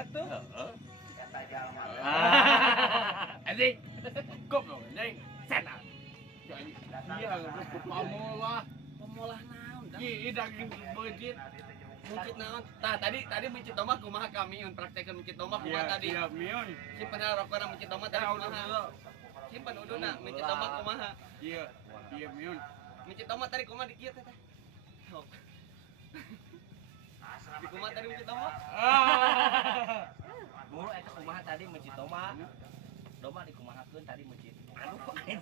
atuh. Heeh. Anjing. Goblok anjing. Sana. Iya, pamolah. Pemolah naon? Ih, daging beujit. Muncit naon? Tah tadi muncit domah kumaha kami mun praktekeun muncit domah kumaha tadi? Iya, mion. Simpen rokona muncit domah tadi kumaha? Simpen uduna muncit domah kumaha? Iya, iya mion. Muncit domah tadi kumaha di kieu teh? Di kumaha tadi muncit domah? Guru eta kumaha tadi mencit domah. Domah dikumahakeun tadi mencit. Aduh anjing.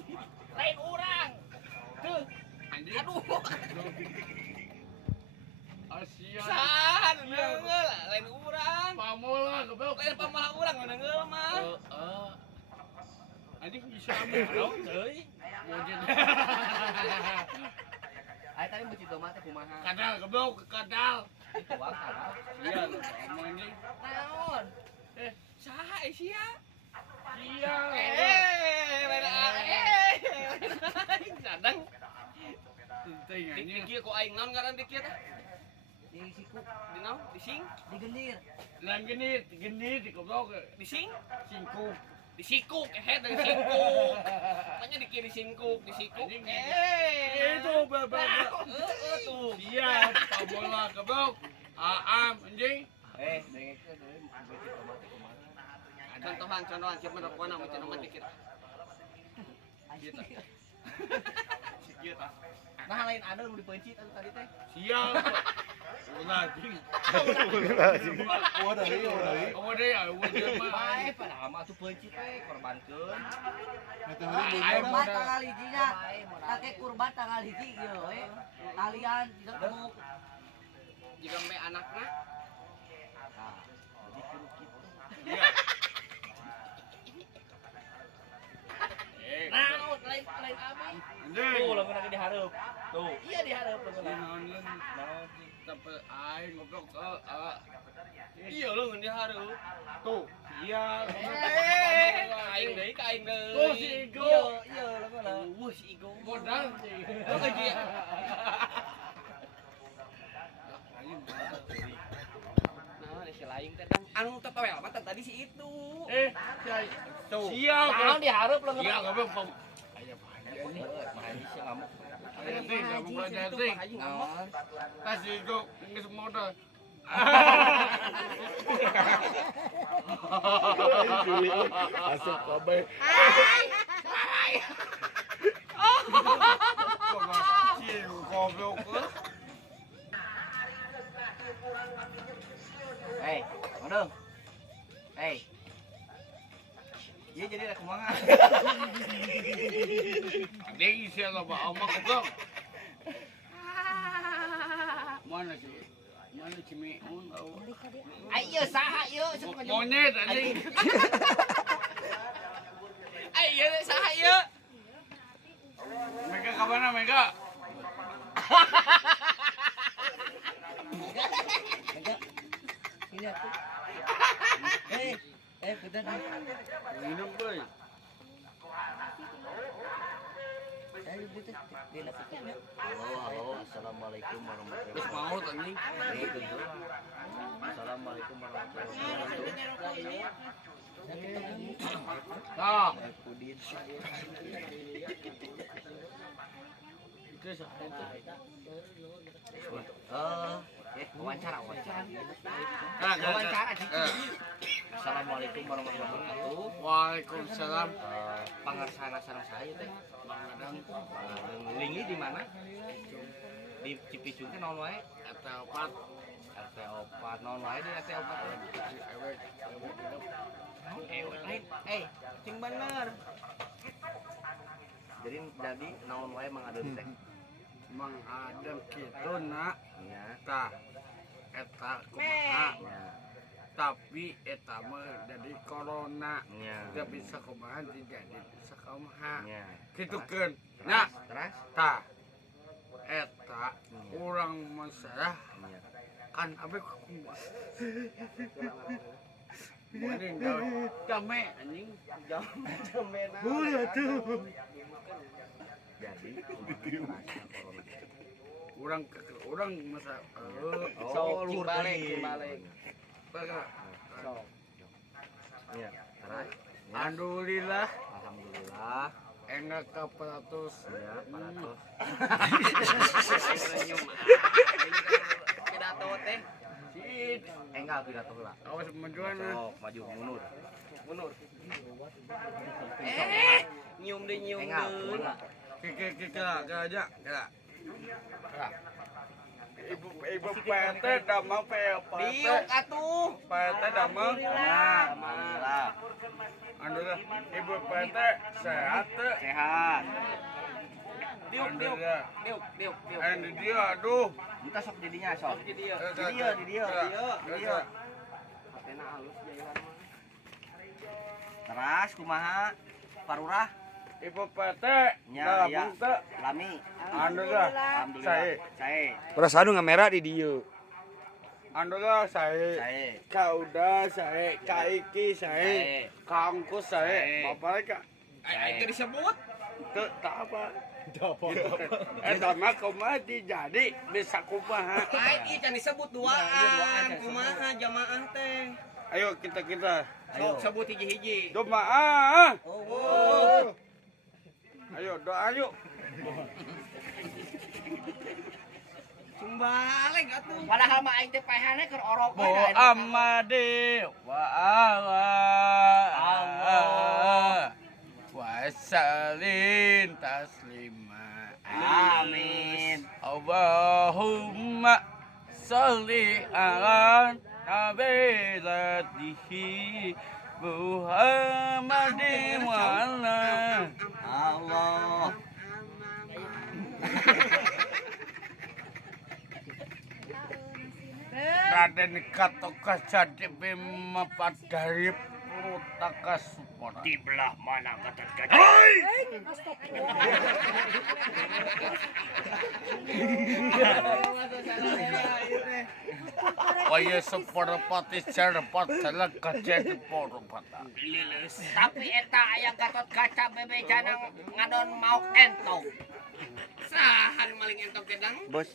Lain urang. Tuh. Anjing. Aduh. Asia. San, neungeul lain urang. Pamolah goblok. Lain pamaha urang neungeul mah. Anjing bisa ambil Euy. Wujud. Aya tadi mencit domah teh kumaha? Kadal goblok, kadal. Itu wah kadal. Iya, ngomong anjing. Naon? Saha sia? Iya. Sadang Penting di anjing. kieu ku aing naon ngaran di kieu teh? Di siku, Di naon? Di sing? di gendir. Lang genit di goblok. Di sing? Singkuk. Di sikuk, dari sikuk. Makanya di kiri singkuk, di sikuk. Itu bapak. Tuh. Iya, pamolah goblok. Aam anjing. Dengekeun deui mencit domah teh kumaha? Contohan, siapa nak kuana macam nama dikit. Gitu. Sikit ah. Nah lain ada nu dipencit atuh tadi teh. Sial. Ulah anjing. Udah deui. Oh deh, wujud mah. Bae padahal mah atuh pencit teh korbankeun. Kurban tanggal hijinya, kakek kurban tanggal hiji gitu, kalian tidak mau Jika sampai anaknya, Nah, jadi kudu kitu. Iya. Naon lain abi. Anjing. Tuh lamun lagi dihareup. Tuh, iya dihareup lamun. Naon Naon sampai aing goblok. iya lo ngendi haru. Tuh. Iya. Aing deui ka aing deui. Tuh si Igo. iya lamun. Wuh si Igo. Modal sih. Oh dia. Nah, si laing teh kan anu tetewel mah tadi si itu. Tuh. Sial. Naon dihareup lamun. Iya goblok. Aya banyak. Mahaji sih ngamuk. Anjing, kamu belajar anjing. Naon? Kasih Igo, geus modal. Asap kabeh. Goblok. Hei, Modong. Hei. Iya jadi ada kumaha. Anjing isi loba omak goblok. Mana sih? Mana si Miun? Ayo saha yuk. Monyet anjing. Ayo saha ieu? Mega kabana Mega? ini aku. Bener nih. Minum boy. Halo, assalamualaikum warahmatullahi Terus mau anjing. wabarakatuh. Assalamualaikum warahmatullahi wabarakatuh. Tah. Pudin. Itu sah. Wawancara. Wawancara. Assalamualaikum warahmatullahi wabarakatuh. Waalaikumsalam. Pangarsana sareng saya teh. Lingi di mana? Di Cipicung teh naon wae? RT4. RT4 naon wae di RT4 teh? Lain. Cing bener. Jadi naon wae Mang Adem teh? Mang Adem kitu nak. Iya. Tah. Eta kumaha. Ya. Tapi eta mah jadi corona. Ya. Tidak bisa kumaha tidak bisa kumaha. Ya. Gitukeun. Terus, Nah, terus. tah. Eta urang masalah Iya. kan abe Mending jame anjing. Jame na. Tuh. Jadi Urang masa oh, balik. baga Iya, tarai. Alhamdulillah. Alhamdulillah. Enggak ke 100. Ya, 400. Pidato teh. Enggak pidato heula. Awas majuan. Sok maju mundur. Mundur. Nyium deh. Enggak, enggak. Kira aja. Ibu PT damang PT. Diuk atuh. PT damang. Alhamdulillah. Alhamdulillah. Ibu PT sehat teh. Sehat. Diuk. Ini dia aduh. Kita sok didinya sok. Di dia. Di dia. Hatena halus jailan mah. Teras kumaha? Parurah Ibu PT nya ya. damang teh. Lami. Alhamdulillah. Alhamdulillah. Sae. Perasaan ngamera di dieu. Alhamdulillah saya. Sae. Kauda saya, Kaiki saya, Kangkus saya, Sae. Bapak ka. Itu disebut. Teu tak apa. Gitu kan. Eta mah kumaha jadi bisa kumaha. Lain ieu can disebut duaan. Kumaha jamaah teh. Ayo kita. Sok sebut hiji-hiji. Doa. Oh. Ayo doa yuk. Sumbaleng atuh. Padahal mah aing teh pahane keur orok we. Bo amade wa Allah wasalin taslima. Amin. Allahumma sholli ala nabiyyi Muhammadin wa ala Allah. Raden Katoka jadi bima padari purutaka supona. Di belah mana Gatot Kaca? Waya seperpati cerpat telah kejadi porupata. Tapi eta aya Gatot Kaca bebejana ngadon mau entong. Sahan maling entok gedang. Bos.